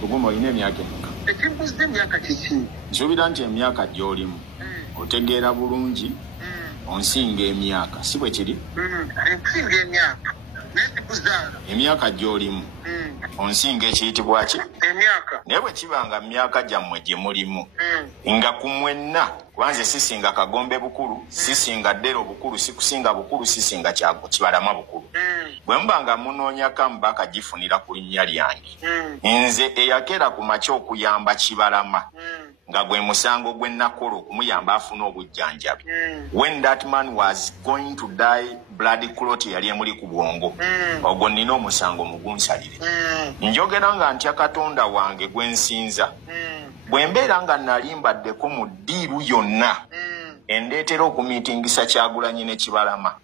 Tuguma olina emyaka emeka? Ekimbuze emyaka kiki? Nsuubira nti emyaka gy'olimu otegeera bulungi onsinga emyaka, si bwe kiri? Nsinga emyaka. Emyaka gy'olimu onsinga ekiyitibwa ki? Emyaka. Naye bwe kibanga myaka gyammwe gye mulimu nga ku mwenna, kubanze sisinga Kagombe bukulu, sisinga Ddero bukulu, sikusinga bukulu, sisinga Kibalama bukulu. Bwe muba nga munoonya Kambaka gifunira ku linnya lyange, nze eyakera ku makya okuyamba Kibalama nga gwe musango gwe nakola okumuyamba afuna obujjanjabi. When that man was going to die, blood clot yali emuli ku bwongo, ogwo nina omusango mugunsalire. Njogera nga ntya Katonda wange gwe nsinza. Bwe mbeera nga nalimbaddeko mu ddiiru yonna endeetera okumiitingisa Kyagulanyi ne Kibalama,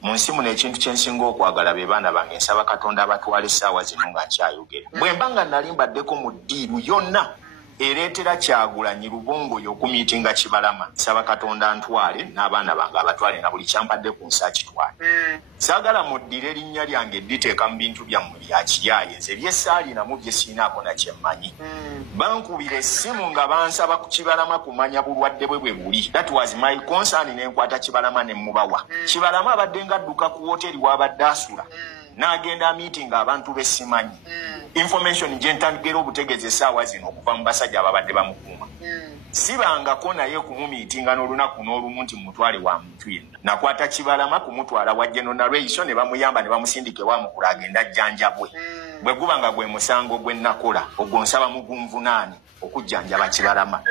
mu nsi muno ekintu kye nsinga okwagala be baana bange, nsaba Katonda abatwala essaawa zino nga nkyayogera. Bwe mba nga nalimbaddeko mu ddiiru yonna ereetera Kyagulanyi Lubongoyo okumiitinga Kibalama, nsaba Katonda antwale n'abaana bange abatwale na buli kyampadde ku nsi akitwale. Saagala muddire erinnya lyange dditeeka mu bintu byammwe bya kiyaaye, nze byessaalinamu bye siinaako na kye mmanyi. Bankubira essimu nga bansaba ku Kibalama kumanya bulwadde bwe bwe buli. That was my concern, ne nkwata Kibalama ne mubawa. Kibalama abadde ng'adduka ku woteeri w'abadde asula, n'agenda meeting abantu be simanyi. Information gye ntandikira obutegeezi essaawa zino okuva mu basajja ababadde bamukuuma. Sibangako naye kumumiitinga n'olunaku n'olumu nti mutwale wa muntu yenna. Nakwata Kibalama kumutwala wa General Raiso ne bamuyamba ne bamusindike wa mukulu agenda ajjanjabwe. Bwe guba nga gwe musango gwe nakola, ogwo nsaba mugunvunaani okujjanjaba Kibalama.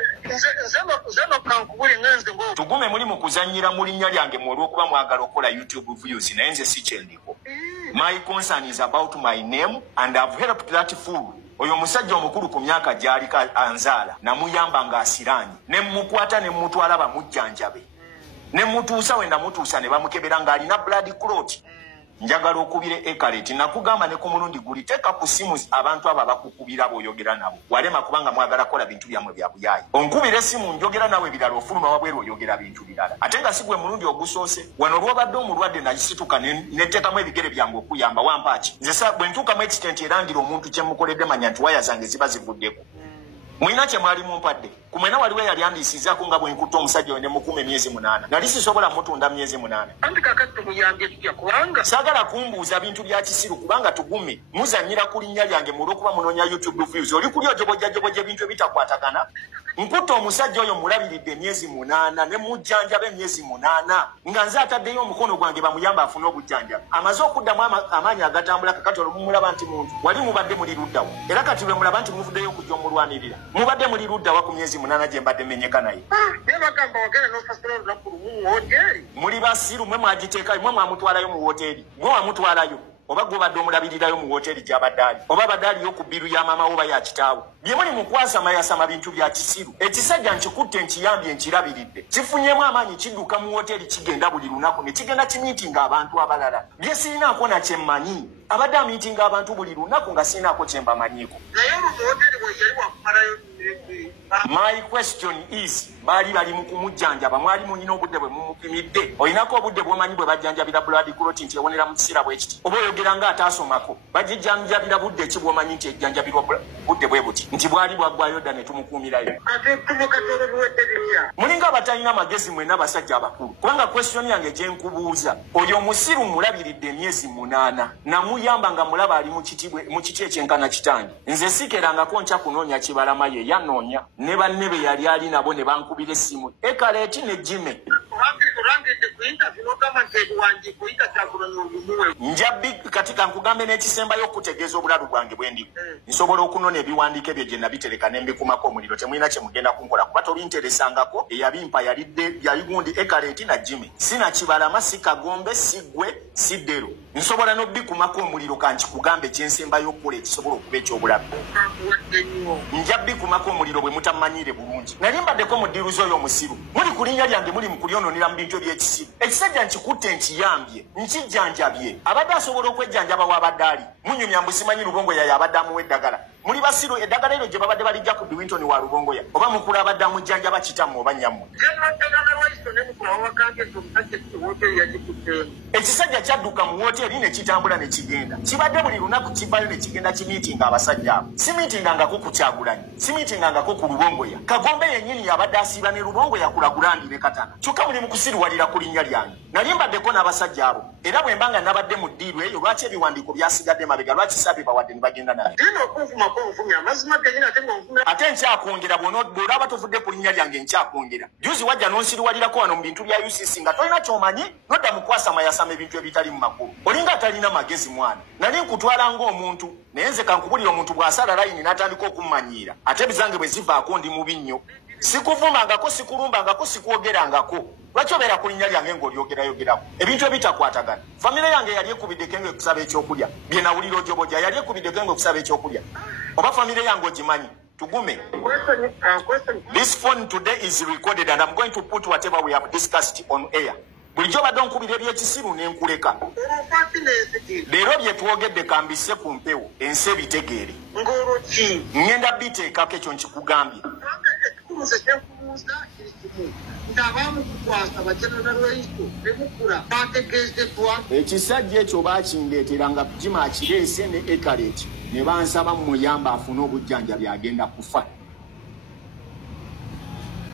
Tugume muli mu kuzannyira mu linnya lyange mu olw'okuba mwagala okukola YouTube views, naye nze si kyendiko. My concern is about my name, and I've helped that fool. Oyo musajja omukulu ku myaka gy'ali anzaala namuyamba ng'asiraanye, ne mukwata ne mutwala bamujjanjabe, ne mutuusa we namutuusa ne bamukebera ng'alina blood clot. Njagala okubire Ekaleti, nakugamba ne ku mulundi guli teeka ku simu abantu abo abakukubira bw'oyogera nabo, walema kubanga mwagala kola bintu byammwe bya buyaayi. Onkubira essimu njogera nawe ebirala, ofuluma wabweru oyogera bintu birala. Ate nga si gwe mulundi ogusoose, wano lw'obadde omulwadde nasituka neteekamu ebigere byange okuyamba, wampaaki. Nze bwe ntuukamu ekitenti erangira omuntu kye mukoledde, manya nti waya zange ziba zivuddeko. Mwina kye mwali mumpadde. Ku mwena waliwo eyali andisizaako nga bwe nkutta omusajja oyo ne mukuuma emyezi 8. Nali sisobola mutunda myezi 8. Anti kakati tumuyambye tutya kubanga saagala kumbuuza bintu bya kisiru, kubanga Tugume muzannyira ku linnya lyange mu olw'okuba munoonya YouTube views. Oli kuli ojobojjajobojja ebintu ebitakwatagana. Nkutta omusajja oyo mulabiridde emyezi 8 ne mujjanjaba emyezi 8 nga nze ataddeyo omukono gwange bamuyamba afune obujjanjaba. Amaze okuddamu amaanyi agatambula, kakati olumulaba nti muntu wali mubadde muli luddawa, era kati lwe mulaba nti muvuddeyo okujja omulwanirira, mubadde muli luddawa ku myezi 8 gye mbadde menyeka naye. bagamba wagenda n'ofasula olunaku lumu mu woteeri. Muli basiru mwe mwagiteekayo, mwe mwamutwalayo mu woteeri, mwe wamutwalayo oba gwobadde omulabirirayo mu woteeri gy'abadde ali, oba abadde aliyo ku bbiru ya maama oba ya kitaawe. Bye muli mu kwasamayasama bintu bya kisiru. Ekisajja nkikutte nkiyambye nkirabiridde, kifunyemu amaanyi, kidduka mu woteeri kigenda buli lunaku ne kigenda kimiitinga abantu abalala. Bye sirinaako na kye mmanyi, abadde amiitinga abantu buli lunaku nga sirinaako kye mbamanyiiko. Naye mu woteeri bwe yali wakumalayo. My question is, bali mu kumujjanjaba, mwali munyina obudde bwe mumupimidde? Olinako obudde bw'omanyi bwe bajjanjabira blood clot nti ewonera mu kisira bwe kiti? Oba oyogera nga ataasomako, bajjanjabira budde ki bw'omanyi nti ejjanjabirwa budde bwe buti? Nti bwali bwaggwayo dda ne tumukuumirayo. Mulinga abatalina magezi mwenna basajja abakulu, kubanga question yange gye nkubuuza, oyo musiru mulabiridde emyezi 8 namuyamba nga mulaba ali mu kiti ekyenkana kitange. Nze sikerangako nkya kunoonya Kibalama ye yanoonya, ne banne be yali ali nabo ne bankubira essimu Ekaleti ne Jime. Njabbi katika nkugambe n'ekisembayo okutegeeza obulalu bwange bwe ndi. Nsobola okunona ebiwandiiko ebyo gye nabitereka ne mbikumako omuliro, temulina kye mugenda kunkola kuba tolinteresangako. Eyabimpa yali gundi Ekaleti na Jime, sina Kibalama, si Kagombe, si gwe, si Ddero. Nsobola n'obbikumako omuliro kankikugambe kyensembayo okukola ekisobola okuba ekyobulamu. Njabbikumako omuliro bwe mutamanyire bulungi. Nali mbaddeko mu ddiruzi oyo omusiru, muli ku linnya lyange muli mu kulyononera mu bintu eby'ekisiru. Ekisajja nkikutte nkiyambye, nkijjanjabye, abadde asobola okwejjanjaba w'abadde ali. Munyumya mbu simanyi Lubongo yaye abadde amuwa eddagala. muli basiro eddagala eryo gye babadde balijja ku Biwinton wa Lubongoya oba mukulu abadde amujjanja bakitamu oba nyammwe ekisajja kyadduka mu woteeri ne kitambula ne kigenda kibadde buli lunaku kivayo ne kigenda kimiitinga abasajja abo si miitingangako ku Kyagulanyi si miitingangako ku Lubongoya Kagombe yennyini yabadde asiiba ne Lubongoya kulagulandi ne Katana kyokka muli mu kusiriwalira ku linnya lyange nali mbaddeko n'abasajja abo era bwe mbanga nabadde mu ddiiru eyo lwaki ebiwandiiko byasigadde mabega lwaki sabibawadde ne bagenda naye ate nkyakwongera bw'olaba tovudde ku linnya lyange nkyakwongera juzi wajja n'onsiriwalirako wano mu bintu bya UCC nga tolina kyomanyi nodda mu kwasama yasama ebintu ebitali mu makulu olinga atalina magezi mwana nali nkutwala ng'omuntu naye nze kankubulira omuntu bw'asala layini n'atandika okummanyiira ate bizange bwe zivaako ndi mubi nnyo sikuvumangako sikulumbangako sikwogerangako lwaki obeera ku linnya lyange ng'olyogerayogerako ebintu ebitakwatagana famire yange yali ekubiddeko nga ekusaba ekyokulya bye nawulira ojobojja yali ekubiddeko nga okusaba ekyokulya oba famire yange ogimanyi tugume this phone today is recorded and I'm going to put whatever we have discussed on air bulijjo badde onkubira ebyekisiru n'enkuleka leero bye twogedde kambise ku mpewo ensi ebitegeere ngenda biteekako ekyo nkikugambye ekisajja ekyo baakindeetera nga Jima akireese ne Ekaret ne bansaba muyamba afune obujjanjabi agenda kufa